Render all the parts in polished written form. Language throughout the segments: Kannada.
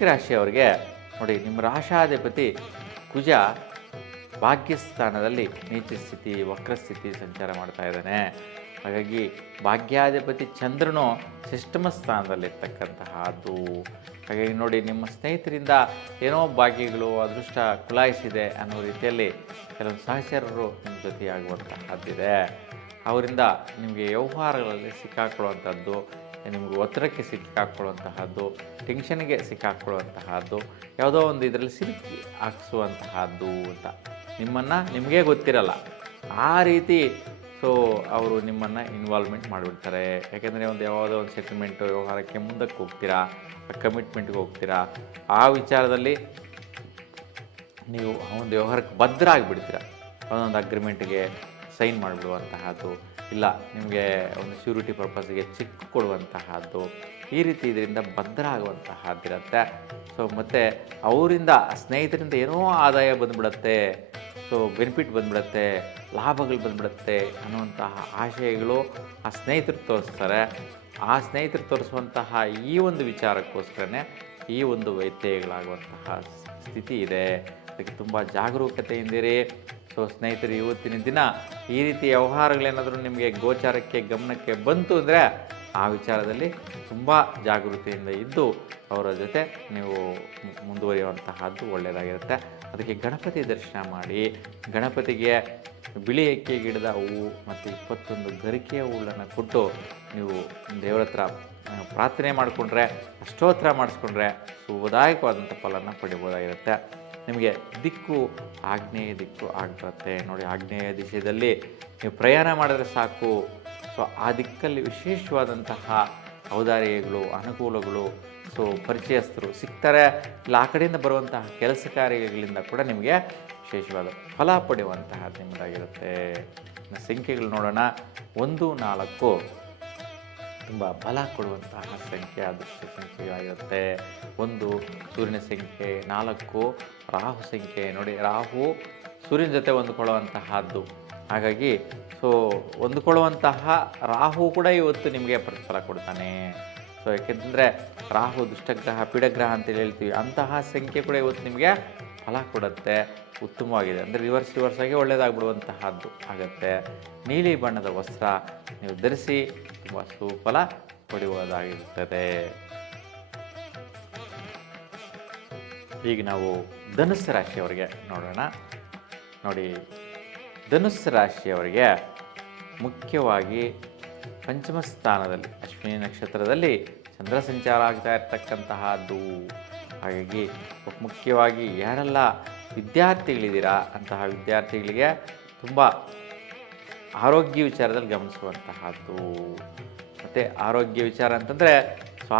ವೃಶ್ಚಿಕ ರಾಶಿಯವರಿಗೆ ನೋಡಿ, ನಿಮ್ಮ ರಾಶಾಧಿಪತಿ ಕುಜ ಭಾಗ್ಯಸ್ಥಾನದಲ್ಲಿ ನೀಚ ಸ್ಥಿತಿ, ವಕ್ರಸ್ಥಿತಿ ಸಂಚಾರ ಮಾಡ್ತಾ ಇದ್ದಾನೆ. ಹಾಗಾಗಿ ಭಾಗ್ಯಾಧಿಪತಿ ಚಂದ್ರನು ಷಷ್ಠಮ ಸ್ಥಾನದಲ್ಲಿರ್ತಕ್ಕಂತಹದ್ದು. ಹಾಗಾಗಿ ನೋಡಿ, ನಿಮ್ಮ ಸ್ನೇಹಿತರಿಂದ ಏನೋ ಭಾಗ್ಯಗಳು, ಅದೃಷ್ಟ ಕುಲಾಯಿಸಿದೆ ಅನ್ನೋ ರೀತಿಯಲ್ಲಿ ಕೆಲವೊಂದು ಸಹಚರರು ನಿಮ್ಮ ಜೊತೆಯಾಗುವಂತಹದ್ದಿದೆ. ಅವರಿಂದ ನಿಮಗೆ ವ್ಯವಹಾರಗಳಲ್ಲಿ ಸಿಕ್ಕಾಕೊಳ್ಳುವಂಥದ್ದು, ನಿಮಗೆ ಒತ್ತಡಕ್ಕೆ ಸಿಕ್ಕಾಕೊಳ್ಳುವಂತಹದ್ದು, ಟೆನ್ಷನ್ಗೆ ಸಿಕ್ಕಾಕೊಳ್ಳುವಂತಹದ್ದು, ಯಾವುದೋ ಒಂದು ಇದರಲ್ಲಿ ಸಿಲುಕಿ ಹಾಕಿಸುವಂತಹದ್ದು ಅಂತ ನಿಮಗೇ ಗೊತ್ತಿರಲ್ಲ. ಆ ರೀತಿ ಅವರು ನಿಮ್ಮನ್ನು ಇನ್ವಾಲ್ವ್ಮೆಂಟ್ ಮಾಡಿಬಿಡ್ತಾರೆ. ಯಾಕೆಂದರೆ ಯಾವುದೋ ಒಂದು ಸೆಟಲ್ಮೆಂಟು ವ್ಯವಹಾರಕ್ಕೆ ಮುಂದಕ್ಕೆ ಹೋಗ್ತೀರಾ, ಕಮಿಟ್ಮೆಂಟ್ಗೆ ಹೋಗ್ತೀರಾ, ಆ ವಿಚಾರದಲ್ಲಿ ನೀವು ಆ ಒಂದು ವ್ಯವಹಾರಕ್ಕೆ ಬದ್ಧ ಆಗಿಬಿಡ್ತೀರ. ಒಂದೊಂದು ಅಗ್ರಿಮೆಂಟ್ಗೆ ಸೈನ್ ಮಾಡಿಬಿಡುವಂತಹದ್ದು, ಇಲ್ಲ ನಿಮಗೆ ಒಂದು ಶ್ಯೂರಿಟಿ ಪರ್ಪಸ್ಗೆ ಚೆಕ್ ಕೊಡುವಂತಹದ್ದು, ಈ ರೀತಿ ಇದರಿಂದ ಬದ್ಧರಾಗುವಂತಹದ್ದಿರುತ್ತೆ. ಮತ್ತು ಅವರಿಂದ ಸ್ನೇಹಿತರಿಂದ ಏನೋ ಆದಾಯ ಬಂದುಬಿಡುತ್ತೆ, ಬೆನಿಫಿಟ್ ಬಂದುಬಿಡುತ್ತೆ, ಲಾಭಗಳು ಬಂದುಬಿಡುತ್ತೆ ಅನ್ನುವಂತಹ ಆಶಯಗಳು ಆ ಸ್ನೇಹಿತರು ತೋರಿಸ್ತಾರೆ. ಆ ಸ್ನೇಹಿತರು ತೋರಿಸುವಂತಹ ಈ ಒಂದು ವಿಚಾರಕ್ಕೋಸ್ಕರನೇ ಈ ಒಂದು ವ್ಯತ್ಯಯಗಳಾಗುವಂತಹ ಸ್ಥಿತಿ ಇದೆ. ಅದಕ್ಕೆ ತುಂಬ ಜಾಗರೂಕತೆಯಿಂದಿರಿ. ಸ್ನೇಹಿತರು, ಇವತ್ತಿನ ದಿನ ಈ ರೀತಿ ವ್ಯವಹಾರಗಳೇನಾದರೂ ನಿಮಗೆ ಗೋಚಾರಕ್ಕೆ ಗಮನಕ್ಕೆ ಬಂತು ಅಂದರೆ ಆ ವಿಚಾರದಲ್ಲಿ ತುಂಬ ಜಾಗೃತಿಯಿಂದ ಇದ್ದು ಅವರ ಜೊತೆ ನೀವು ಮುಂದುವರಿಯುವಂತಹದ್ದು ಒಳ್ಳೆಯದಾಗಿರುತ್ತೆ. ಅದಕ್ಕೆ ಗಣಪತಿ ದರ್ಶನ ಮಾಡಿ, ಗಣಪತಿಗೆ ಬಿಳಿ ಎಕ್ಕೆ ಗಿಡದ ಹೂವು ಮತ್ತು 21 ಗರಿಕೆಯ ಹೂಗಳನ್ನು ಕೊಟ್ಟು ನೀವು ದೇವರ ಹತ್ರ ಪ್ರಾರ್ಥನೆ ಮಾಡಿಕೊಂಡ್ರೆ, ಅಷ್ಟೋತ್ತರ ಮಾಡಿಸ್ಕೊಂಡ್ರೆ ಶುಭದಾಯಕವಾದಂಥ ಫಲನ ಪಡಿಬೋದಾಗಿರುತ್ತೆ. ನಿಮಗೆ ದಿಕ್ಕು ಆಗ್ನೇಯ ದಿಕ್ಕು ಆಗಿಬರುತ್ತೆ. ನೋಡಿ, ಆಗ್ನೇಯ ದಿಶೆಯಲ್ಲಿ ನೀವು ಪ್ರಯಾಣ ಮಾಡಿದ್ರೆ ಸಾಕು. ಆ ದಿಕ್ಕಲ್ಲಿ ವಿಶೇಷವಾದಂತಹ ಔದಾರ್ಯಗಳು, ಅನುಕೂಲಗಳು, ಪರಿಚಯಸ್ಥರು ಸಿಗ್ತಾರೆ. ಇಲ್ಲ ಆ ಕಡೆಯಿಂದ ಬರುವಂತಹ ಕೆಲಸ ಕಾರ್ಯಗಳಿಂದ ಕೂಡ ನಿಮಗೆ ವಿಶೇಷವಾದ ಫಲ ಪಡೆಯುವಂತಹದ್ದು ನಿಮ್ಮದಾಗಿರುತ್ತೆ. ಸಂಖ್ಯೆಗಳು ನೋಡೋಣ. 1, 4 ತುಂಬ ಬಲ ಕೊಡುವಂತಹ ಸಂಖ್ಯೆ, ಅದೃಷ್ಟ ಸಂಖ್ಯೆಗಳಾಗಿರುತ್ತೆ. 1 ಸೂರ್ಯನ ಸಂಖ್ಯೆ, 4 ರಾಹು ಸಂಖ್ಯೆ. ನೋಡಿ, ರಾಹು ಸೂರ್ಯನ ಜೊತೆ ಹೊಂದಿಕೊಳ್ಳುವಂತಹದ್ದು. ಹಾಗಾಗಿ ಹೊಂದಿಕೊಳ್ಳುವಂತಹ ರಾಹು ಕೂಡ ಇವತ್ತು ನಿಮಗೆ ಪ್ರತಿಫಲ ಕೊಡ್ತಾನೆ. ಯಾಕೆಂದರೆ ರಾಹು ದುಷ್ಟಗ್ರಹ, ಪೀಡಗ್ರಹ ಅಂತೇಳಿ ಹೇಳ್ತೀವಿ. ಅಂತಹ ಸಂಖ್ಯೆ ಕೂಡ ಇವತ್ತು ನಿಮಗೆ ಫಲ ಕೊಡುತ್ತೆ. ಉತ್ತಮವಾಗಿದೆ, ಅಂದರೆ ರಿವರ್ಸ್ ಆಗಿ ಒಳ್ಳೆಯದಾಗ್ಬಿಡುವಂತಹದ್ದು ಆಗುತ್ತೆ. ನೀಲಿ ಬಣ್ಣದ ವಸ್ತ್ರ ನೀವು ಧರಿಸಿ ತುಂಬ ಸುಫಲ ಪಡೆಯುವುದಾಗಿರುತ್ತದೆ. ಈಗ ನಾವು ಧನುಸ್ಸು ರಾಶಿಯವರಿಗೆ ನೋಡೋಣ. ನೋಡಿ, ಧನುಸ್ಸು ರಾಶಿಯವರಿಗೆ ಮುಖ್ಯವಾಗಿ ಪಂಚಮ ಸ್ಥಾನದಲ್ಲಿ ಅಶ್ವಿನಿ ನಕ್ಷತ್ರದಲ್ಲಿ ಚಂದ್ರ ಸಂಚಾರ ಆಗ್ತಾ ಇರ್ತಕ್ಕಂತಹದ್ದು. ಹಾಗಾಗಿ ಮುಖ್ಯವಾಗಿ ಯಾರೆಲ್ಲ ವಿದ್ಯಾರ್ಥಿಗಳಿದ್ದೀರಾ ಅಂತಹ ವಿದ್ಯಾರ್ಥಿಗಳಿಗೆ ತುಂಬ ಆರೋಗ್ಯ ವಿಚಾರದಲ್ಲಿ ಗಮನಿಸುವಂತಹದ್ದು. ಮತ್ತು ಆರೋಗ್ಯ ವಿಚಾರ ಅಂತಂದರೆ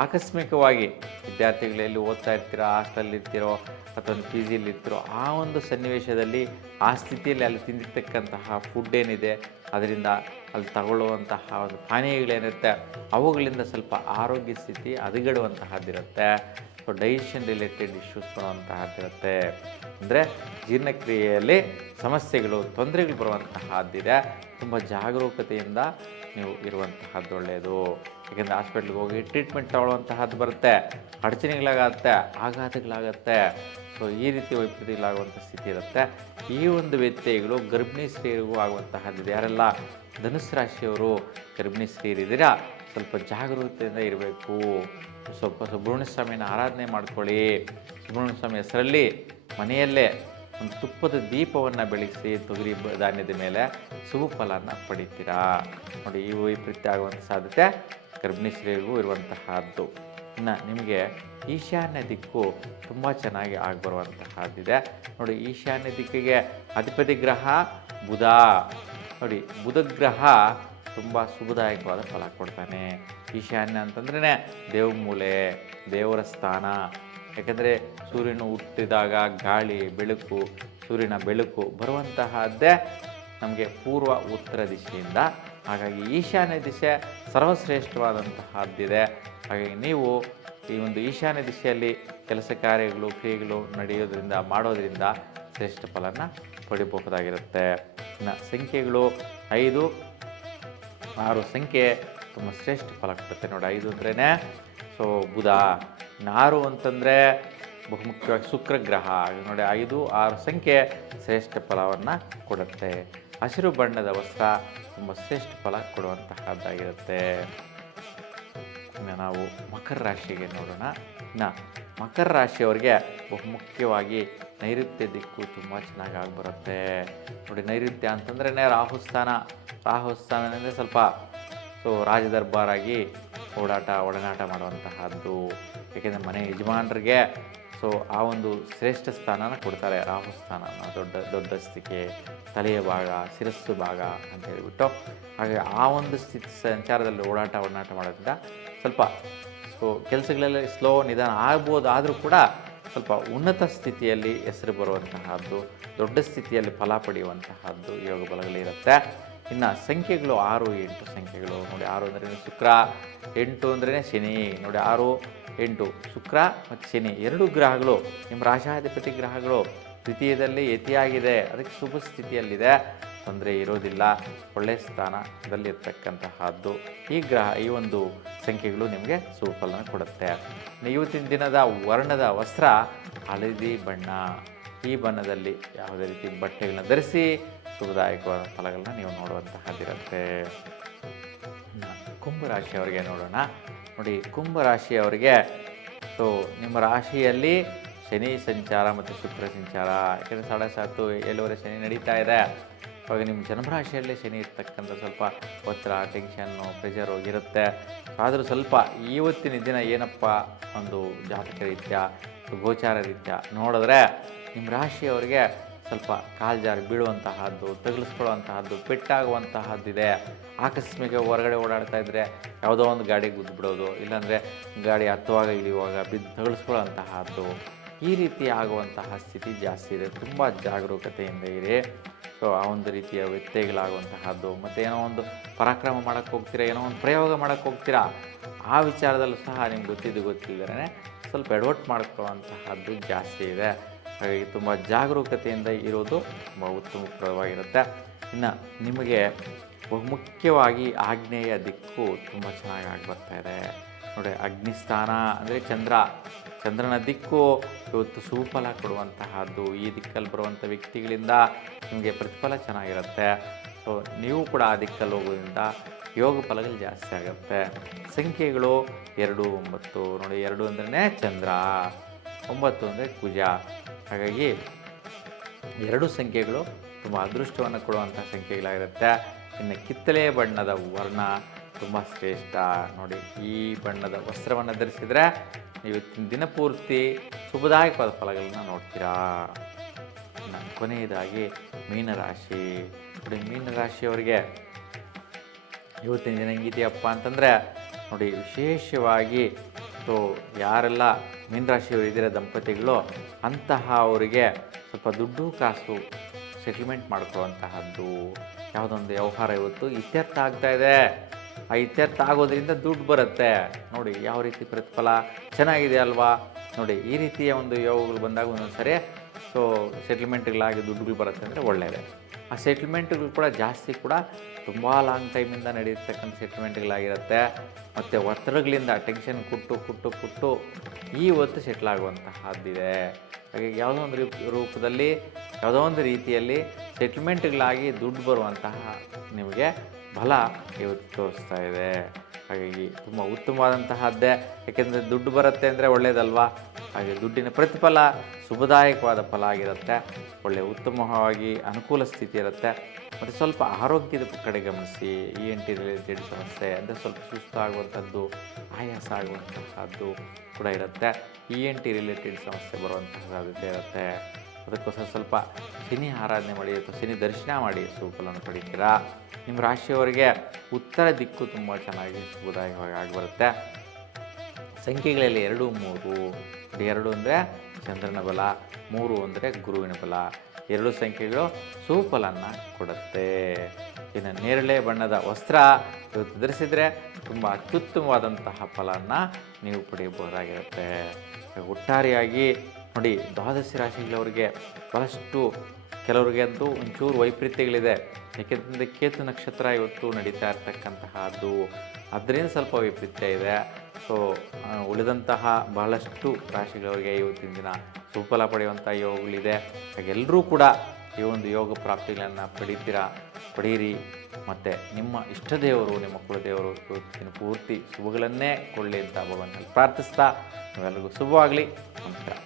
ಆಕಸ್ಮಿಕವಾಗಿ ವಿದ್ಯಾರ್ಥಿಗಳಲ್ಲಿ ಓದ್ತಾ ಇರ್ತೀರೋ, ಹಾಸ್ಟೆಲಲ್ಲಿರ್ತೀರೋ ಅಥವಾ ಒಂದು ಪಿ ಜಿಲಿರ್ತೀರೋ, ಆ ಒಂದು ಸನ್ನಿವೇಶದಲ್ಲಿ ಆ ಸ್ಥಿತಿಯಲ್ಲಿ ಅಲ್ಲಿ ತಿಂದಿರ್ತಕ್ಕಂತಹ ಫುಡ್ ಏನಿದೆ, ಅದರಿಂದ ಅಲ್ಲಿ ತಗೊಳ್ಳುವಂತಹ ಒಂದು ಪಾನೀಯಗಳೇನಿರುತ್ತೆ ಅವುಗಳಿಂದ ಸ್ವಲ್ಪ ಆರೋಗ್ಯ ಸ್ಥಿತಿ ಹದಗೆಡುವಂತಹದ್ದಿರುತ್ತೆ. ಡೈಜೆಷನ್ ರಿಲೇಟೆಡ್ ಇಶ್ಯೂಸ್ ಬರುವಂತಹದ್ದಿರುತ್ತೆ. ಅಂದರೆ ಜೀರ್ಣಕ್ರಿಯೆಯಲ್ಲಿ ಸಮಸ್ಯೆಗಳು, ತೊಂದರೆಗಳು ಬರುವಂತಹದ್ದಿದೆ. ತುಂಬ ಜಾಗರೂಕತೆಯಿಂದ ನೀವು ಇರುವಂತಹದ್ದು ಒಳ್ಳೆಯದು. ಏಕೆಂದರೆ ಹಾಸ್ಪಿಟ್ಲಿಗೆ ಹೋಗಿ ಟ್ರೀಟ್ಮೆಂಟ್ ತಗೊಳ್ಳುವಂತಹದ್ದು ಬರುತ್ತೆ, ಅಡಚಣೆಗಳಾಗತ್ತೆ, ಆಘಾತಗಳಾಗತ್ತೆ. ಈ ರೀತಿ ವೈಪರೀತ್ಯಗಳಾಗುವಂಥ ಸ್ಥಿತಿ ಇರುತ್ತೆ. ಈ ಒಂದು ವ್ಯತ್ಯಯಗಳು ಗರ್ಭಿಣಿ ಸ್ತ್ರೀಯರಿಗೂ ಆಗುವಂತಹದ್ದಿದೆ. ಯಾರೆಲ್ಲ ಧನುಸ್ಸು ರಾಶಿಯವರು ಗರ್ಭಿಣಿ ಸ್ತ್ರೀಯರಿದ್ದೀರಾ, ಸ್ವಲ್ಪ ಜಾಗರೂಕತೆಯಿಂದ ಇರಬೇಕು. ಸುಬ್ರಹ್ಮಣ್ಯ ಸ್ವಾಮಿನ ಆರಾಧನೆ ಮಾಡ್ಕೊಳ್ಳಿ. ಸುಬ್ರಹ್ಮಣ್ಯ ಸ್ವಾಮಿ ಹೆಸರಲ್ಲಿ ಮನೆಯಲ್ಲೇ ಒಂದು ತುಪ್ಪದ ದೀಪವನ್ನು ಬೆಳಗಿಸಿ ತೊಗರಿ ಧಾನ್ಯದ ಮೇಲೆ ಶುಭ ಫಲನ ಪಡಿತೀರಾ. ನೋಡಿ, ಈ ವೈಪರೀತ್ಯ ಆಗುವಂಥ ಸಾಧ್ಯತೆ ಗರ್ಭಿಣಿ ಸ್ತ್ರೀಯರಿಗೂ ಇರುವಂತಹದ್ದು. ಇನ್ನು ನಿಮಗೆ ಈಶಾನ್ಯ ದಿಕ್ಕು ತುಂಬ ಚೆನ್ನಾಗಿ ಆಗಿಬರುವಂತಹದ್ದಿದೆ. ನೋಡಿ, ಈಶಾನ್ಯ ದಿಕ್ಕಿಗೆ ಅಧಿಪತಿ ಗ್ರಹ ಬುಧ. ನೋಡಿ, ಬುಧ ಗ್ರಹ ತುಂಬ ಶುಭದಾಯಕವಾದ ಫಲ ಕೊಡ್ತಾನೆ. ಈಶಾನ್ಯ ಅಂತಂದ್ರೇ ದೇವಮೂಲೆ, ದೇವರ ಸ್ಥಾನ. ಯಾಕೆಂದರೆ ಸೂರ್ಯನು ಹುಟ್ಟಿದಾಗ ಗಾಳಿ ಬೆಳಕು, ಸೂರ್ಯನ ಬೆಳಕು ಬರುವಂತಹದ್ದೇ ನಮಗೆ ಪೂರ್ವ ಉತ್ತರ ದಿಶೆಯಿಂದ. ಹಾಗಾಗಿ ಈಶಾನ್ಯ ದಿಶೆ ಸರ್ವಶ್ರೇಷ್ಠವಾದಂತಹದ್ದಿದೆ. ಹಾಗಾಗಿ ನೀವು ಈ ಒಂದು ಈಶಾನ್ಯ ದಿಶೆಯಲ್ಲಿ ಕೆಲಸ ಕಾರ್ಯಗಳು, ಕ್ರಿಯೆಗಳು ಮಾಡೋದ್ರಿಂದ ಶ್ರೇಷ್ಠ ಫಲನ ಪಡಿಬಹುದಾಗಿರುತ್ತೆ. ಇನ್ನು ಸಂಖ್ಯೆಗಳು 5, 6 ಸಂಖ್ಯೆ ತುಂಬ ಶ್ರೇಷ್ಠ ಫಲ ಕೊಡುತ್ತೆ. ನೋಡಿ, 5 ಅಂದ್ರೇ ಬುಧ, ನಾರು ಅಂತಂದರೆ ಬಹುಮುಖ್ಯವಾಗಿ ಶುಕ್ರಗ್ರಹ. ನೋಡಿ 5, 6 ಸಂಖ್ಯೆ ಶ್ರೇಷ್ಠ ಫಲವನ್ನು ಕೊಡುತ್ತೆ. ಹಸಿರು ಬಣ್ಣದ ವಸ್ತ್ರ ತುಂಬ ಶ್ರೇಷ್ಠ ಫಲ ಕೊಡುವಂತಹದ್ದಾಗಿರುತ್ತೆ. ಇನ್ನು ನಾವು ಮಕರ ರಾಶಿಗೆ ನೋಡೋಣ. ಇನ್ನು ಮಕರ ರಾಶಿಯವರಿಗೆ ಬಹುಮುಖ್ಯವಾಗಿ ನೈಋತ್ಯ ದಿಕ್ಕು ತುಂಬ ಚೆನ್ನಾಗಿ ಆಗಿಬರುತ್ತೆ. ನೋಡಿ, ನೈಋತ್ಯ ಅಂತಂದ್ರೇ ರಾಹುಸ್ಥಾನದಿಂದ ಸ್ವಲ್ಪ ರಾಜದರ್ಬಾರಾಗಿ ಒಡನಾಟ ಮಾಡುವಂತಹದ್ದು. ಏಕೆಂದರೆ ಮನೆ ಯಜಮಾನರಿಗೆ ಆ ಒಂದು ಶ್ರೇಷ್ಠ ಸ್ಥಾನನ ಕೊಡ್ತಾರೆ. ರಾಹುಸ್ಥಾನ ದೊಡ್ಡ ಸ್ಥಿತಿ, ತಲೆಯ ಭಾಗ, ಶಿರಸ್ಸು ಭಾಗ ಅಂತ ಹೇಳಿಬಿಟ್ಟು. ಹಾಗೆ ಆ ಒಂದು ಸ್ಥಿತಿ ಸಂಚಾರದಲ್ಲಿ ಒಡನಾಟ ಮಾಡೋದ್ರಿಂದ ಸ್ವಲ್ಪ ಕೆಲಸಗಳಲ್ಲಿ ಸ್ಲೋ ನಿಧಾನ ಆಗ್ಬೋದು. ಆದರೂ ಕೂಡ ಸ್ವಲ್ಪ ಉನ್ನತ ಸ್ಥಿತಿಯಲ್ಲಿ ಹೆಸರು ಬರುವಂತಹದ್ದು, ದೊಡ್ಡ ಸ್ಥಿತಿಯಲ್ಲಿ ಫಲ ಪಡೆಯುವಂತಹದ್ದು ಯೋಗ ಬಲಗಳಿರುತ್ತೆ. ಇನ್ನು ಸಂಖ್ಯೆಗಳು 6, 8 ಸಂಖ್ಯೆಗಳು. ನೋಡಿ, 6 ಅಂದ್ರೆ ಶುಕ್ರ, 8 ಅಂದ್ರೆ ಶನಿ. ನೋಡಿ, 6, 8 ಶುಕ್ರ ಮತ್ತು ಶನಿ 2 ಗ್ರಹಗಳು ನಿಮ್ಮ ರಾಶಾಧಿಪತಿ ಗ್ರಹಗಳು ದ್ವಿತೀಯದಲ್ಲಿ ಯತಿಯಾಗಿದೆ. ಅದಕ್ಕೆ ಶುಭ ಸ್ಥಿತಿಯಲ್ಲಿದೆ, ತೊಂದರೆ ಇರೋದಿಲ್ಲ, ಒಳ್ಳೆಯ ಸ್ಥಾನದಲ್ಲಿ ಇರ್ತಕ್ಕಂತಹದ್ದು. ಈ ಒಂದು ಸಂಖ್ಯೆಗಳು ನಿಮಗೆ ಸುಫಲನ ಕೊಡುತ್ತೆ. ಇವತ್ತಿನ ದಿನದ ವರ್ಣದ ವಸ್ತ್ರ ಹಳದಿ ಬಣ್ಣ. ಈ ಬಣ್ಣದಲ್ಲಿ ಯಾವುದೇ ರೀತಿ ಬಟ್ಟೆಗಳನ್ನ ಧರಿಸಿ ಶುಭದಾಯಕವಾದ ಫಲಗಳನ್ನ ನೀವು ನೋಡುವಂತಹದ್ದಿರುತ್ತೆ. ಕುಂಭರಾಶಿಯವರಿಗೆ ನೋಡೋಣ. ನೋಡಿ, ಕುಂಭರಾಶಿಯವರಿಗೆ ನಿಮ್ಮ ರಾಶಿಯಲ್ಲಿ ಶನಿ ಸಂಚಾರ ಮತ್ತು ಶುಕ್ರ ಸಂಚಾರ. ಯಾಕೆಂದರೆ 7.5 7 ಶನಿ ನಡೀತಾ ಇದೆ. ಅವಾಗ ನಿಮ್ಮ ಜನ್ಮರಾಶಿಯಲ್ಲೇ ಶನಿ ಇರ್ತಕ್ಕಂಥ ಸ್ವಲ್ಪ ಒತ್ತಡ, ಟೆನ್ಷನ್ನು, ಪ್ರೆಷರು ಇರುತ್ತೆ. ಆದರೂ ಸ್ವಲ್ಪ ಇವತ್ತಿನ ದಿನ ಏನಪ್ಪ ಒಂದು ಜಾತಕ ರೀತ್ಯ, ಗೋಚಾರ ರೀತ್ಯ ನೋಡಿದ್ರೆ ನಿಮ್ಮ ರಾಶಿಯವರಿಗೆ ಸ್ವಲ್ಪ ಕಾಲು ಜಾರಿ ಬೀಳುವಂತಹದ್ದು, ತಗುಲಿಸ್ಕೊಳ್ಳುವಂತಹದ್ದು, ಪೆಟ್ಟಾಗುವಂತಹದ್ದಿದೆ. ಆಕಸ್ಮಿಕ ಹೊರಗಡೆ ಓಡಾಡ್ತಾ ಇದ್ದರೆ ಯಾವುದೋ ಒಂದು ಗಾಡಿ ಗುದ್ದು ಬಿಡೋದು, ಇಲ್ಲಾಂದರೆ ಗಾಡಿ ಹತ್ತುವಾಗ ಇಳಿಯುವಾಗ ಬಿದ್ದು ತಗುಲಿಸ್ಕೊಳ್ಳುವಂತಹದ್ದು, ಈ ರೀತಿ ಆಗುವಂತಹ ಸ್ಥಿತಿ ಜಾಸ್ತಿ ಇದೆ. ತುಂಬ ಜಾಗರೂಕತೆಯಿಂದ ಇರಿ. ಆ ಒಂದು ರೀತಿಯ ವ್ಯತ್ಯಯಗಳಾಗುವಂತಹದ್ದು. ಮತ್ತು ಏನೋ ಒಂದು ಪರಾಕ್ರಮ ಮಾಡೋಕ್ಕೆ ಹೋಗ್ತೀರಾ, ಏನೋ ಒಂದು ಪ್ರಯೋಗ ಮಾಡೋಕ್ಕೆ ಹೋಗ್ತೀರಾ, ಆ ವಿಚಾರದಲ್ಲೂ ಸಹ ನಿಮ್ಗೆ ಗೊತ್ತಿಲ್ಲದೇ ಸ್ವಲ್ಪ ಎಡವಟ್ಟು ಮಾಡ್ಕೊಳ್ಳುವಂತಹದ್ದು ಜಾಸ್ತಿ ಇದೆ. ಹಾಗಾಗಿ ತುಂಬ ಜಾಗರೂಕತೆಯಿಂದ ಇರೋದು ತುಂಬ ಉತ್ತಮಪ್ರದವಾಗಿರುತ್ತೆ. ಇನ್ನು ನಿಮಗೆ ಬಹುಮುಖ್ಯವಾಗಿ ಆಗ್ನೇಯ ದಿಕ್ಕು ತುಂಬ ಚೆನ್ನಾಗಿ ಬರ್ತಾ ಇದೆ. ನೋಡಿ, ಅಗ್ನಿಸ್ಥಾನ ಅಂದರೆ ಚಂದ್ರನ ದಿಕ್ಕು ಇವತ್ತು ಸುಫಲ ಕೊಡುವಂತಹದ್ದು. ಈ ದಿಕ್ಕಲ್ಲಿ ಬರುವಂಥ ವ್ಯಕ್ತಿಗಳಿಂದ ನಿಮಗೆ ಪ್ರತಿಫಲ ಚೆನ್ನಾಗಿರುತ್ತೆ. ನೀವು ಕೂಡ ಆ ದಿಕ್ಕಲ್ಲಿ ಹೋಗೋದ್ರಿಂದ ಯೋಗ ಫಲಗಳು ಜಾಸ್ತಿ ಆಗುತ್ತೆ. ಸಂಖ್ಯೆಗಳು 2, 9. ನೋಡಿ, 2 ಅಂದ್ರೆ ಚಂದ್ರ, 9 ಅಂದರೆ ಕುಜ. ಹಾಗಾಗಿ 2 ಸಂಖ್ಯೆಗಳು ತುಂಬ ಅದೃಷ್ಟವನ್ನು ಕೊಡುವಂಥ ಸಂಖ್ಯೆಗಳಾಗಿರುತ್ತೆ. ಇನ್ನು ಕಿತ್ತಳೆ ಬಣ್ಣದ ವರ್ಣ ತುಂಬ ಶ್ರೇಷ್ಠ. ನೋಡಿ, ಈ ಬಣ್ಣದ ವಸ್ತ್ರವನ್ನು ಧರಿಸಿದರೆ ಇವತ್ತಿನ ದಿನಪೂರ್ತಿ ಶುಭದಾಯಕವಾದ ಫಲಗಳನ್ನು ನೋಡ್ತೀರಾ. ಕೊನೆಯದಾಗಿ ಮೀನರಾಶಿ. ನೋಡಿ, ಮೀನರಾಶಿಯವರಿಗೆ ಇವತ್ತಿನ ದಿನ ಹೆಂಗಿದೆಯಪ್ಪ ಅಂತಂದರೆ ನೋಡಿ, ವಿಶೇಷವಾಗಿ ಯಾರೆಲ್ಲ ಮೀನರಾಶಿಯವರು ಇದ್ದೀರ ದಂಪತಿಗಳು, ಅಂತಹ ಅವರಿಗೆ ಸ್ವಲ್ಪ ದುಡ್ಡು ಕಾಸು ಸೆಟಲ್ಮೆಂಟ್ ಮಾಡ್ಕೊಳ್ಳುವಂತಹದ್ದು, ಯಾವುದೊಂದು ವ್ಯವಹಾರ ಇವತ್ತು ಇತ್ಯರ್ಥ ಆಗ್ತಾ ಇದೆ. ಆ ಇತ್ಯರ್ಥ ಆಗೋದ್ರಿಂದ ದುಡ್ಡು ಬರುತ್ತೆ. ನೋಡಿ, ಯಾವ ರೀತಿ ಪ್ರತಿಫಲ ಚೆನ್ನಾಗಿದೆ ಅಲ್ವಾ. ನೋಡಿ, ಈ ರೀತಿಯ ಒಂದು ಯೋಗಗಳು ಬಂದಾಗ ಒಂದೊಂದು ಸರಿ ಸೆಟಲ್ಮೆಂಟ್ಗಳಾಗಿ ದುಡ್ಡುಗಳು ಬರುತ್ತೆ ಅಂದರೆ ಒಳ್ಳೆಯದೇ. ಆ ಸೆಟಲ್ಮೆಂಟ್ಗಳು ಕೂಡ ಜಾಸ್ತಿ ಕೂಡ ತುಂಬ ಲಾಂಗ್ ಟೈಮಿಂದ ನಡೆಯತಕ್ಕಂಥ ಸೆಟಲ್ಮೆಂಟ್ಗಳಾಗಿರುತ್ತೆ. ಮತ್ತು ಒತ್ತಡಗಳಿಂದ ಟೆನ್ಷನ್ ಕೊಟ್ಟು ಈ ಹೊತ್ತು ಸೆಟ್ಲ್ ಆಗುವಂತಹದ್ದಿದೆ. ಹಾಗಾಗಿ ಯಾವುದೋ ಒಂದು ರೂಪದಲ್ಲಿ, ಯಾವುದೋ ಒಂದು ರೀತಿಯಲ್ಲಿ ಸೆಟಲ್ಮೆಂಟ್ಗಳಾಗಿ ದುಡ್ಡು ಬರುವಂತಹ ನಿಮಗೆ ಫಲ ಇವತ್ತು ತೋರಿಸ್ತಾ ಇದೆ. ಹಾಗಾಗಿ ತುಂಬ ಉತ್ತಮವಾದಂತಹದ್ದೇ. ಯಾಕೆಂದರೆ ದುಡ್ಡು ಬರುತ್ತೆ ಅಂದರೆ ಒಳ್ಳೆಯದಲ್ವಾ. ಹಾಗೆ ದುಡ್ಡಿನ ಪ್ರತಿಫಲ ಶುಭದಾಯಕವಾದ ಫಲ ಆಗಿರುತ್ತೆ. ಒಳ್ಳೆಯ ಉತ್ತಮವಾಗಿ ಅನುಕೂಲ ಸ್ಥಿತಿ ಇರುತ್ತೆ. ಮತ್ತು ಸ್ವಲ್ಪ ಆರೋಗ್ಯದ ಕಡೆ ಗಮನಿಸಿ. ENT ರಿಲೇಟೆಡ್ ಸಮಸ್ಯೆ ಅಂದರೆ ಸ್ವಲ್ಪ ಸುಸ್ತಾಗುವಂಥದ್ದು, ಆಯಾಸ ಆಗುವಂತಹದ್ದು ಕೂಡ ಇರುತ್ತೆ. ENT ರಿಲೇಟೆಡ್ ಸಮಸ್ಯೆ ಬರುವಂತಹ ಸಾಧ್ಯತೆ ಇರುತ್ತೆ. ಅದಕ್ಕೋಸ್ಕರ ಸ್ವಲ್ಪ ಶನಿ ಆರಾಧನೆ ಮಾಡಿ ಅಥವಾ ಶನಿ ದರ್ಶನ ಮಾಡಿ ಸುಫಲವನ್ನು ಪಡಿತೀರಾ. ನಿಮ್ಮ ರಾಶಿಯವರಿಗೆ ಉತ್ತರ ದಿಕ್ಕು ತುಂಬ ಚೆನ್ನಾಗಿ ಶುಭದಾಯಕವಾಗಿ ಆಗಿಬರುತ್ತೆ. ಸಂಖ್ಯೆಗಳಲ್ಲಿ 2, 3. 2 ಅಂದರೆ ಚಂದ್ರನ ಬಲ, 3 ಅಂದರೆ ಗುರುವಿನ ಬಲ. 2 ಸಂಖ್ಯೆಗಳು ಸುಫಲನ್ನು ಕೊಡುತ್ತೆ. ಇನ್ನು ನೇರಳೆ ಬಣ್ಣದ ವಸ್ತ್ರ ಇವತ್ತು ಧರಿಸಿದರೆ ತುಂಬ ಅತ್ಯುತ್ತಮವಾದಂತಹ ಫಲವನ್ನು ನೀವು ಪಡೆಯಬಹುದಾಗಿರುತ್ತೆ. ಒಟ್ಟಾರೆಯಾಗಿ ನೋಡಿ, ದ್ವಾದಶ ರಾಶಿಗಳವರಿಗೆ ಬಹಳಷ್ಟು ಕೆಲವರಿಗೆ ಅಂತೂ ಒಂಚೂರು ವೈಪರೀತ್ಯಗಳಿದೆ. ಏಕೆಂದರೆ ಕೇತು ನಕ್ಷತ್ರ ಇವತ್ತು ನಡೀತಾ ಇರ್ತಕ್ಕಂತಹದ್ದು, ಅದರಿಂದ ಸ್ವಲ್ಪ ವೈಪರೀತ್ಯ ಇದೆ. ಸೊ ಉಳಿದಂತಹ ಬಹಳಷ್ಟು ರಾಶಿಗಳವರಿಗೆ ಇವತ್ತಿನ ದಿನ ಸುಫಲ ಪಡೆಯುವಂಥ ಯೋಗಗಳಿದೆ. ಹಾಗೆಲ್ಲರೂ ಕೂಡ ಈ ಒಂದು ಯೋಗ ಪ್ರಾಪ್ತಿಗಳನ್ನು ಪಡೀರಿ. ಮತ್ತು ನಿಮ್ಮ ಇಷ್ಟ ದೇವರು, ನಿಮ್ಮ ಕುಲದೇವರು ಇವತ್ತಿನ ಪೂರ್ತಿ ಶುಭಗಳನ್ನೇ ಕೊಳ್ಳಿ ಅಂತ ಭಗವಂತನಲ್ಲಿ ಪ್ರಾರ್ಥಿಸ್ತಾ, ನೀವೆಲ್ಲರಿಗೂ ಶುಭವಾಗಲಿ. ನಮಸ್ಕಾರ.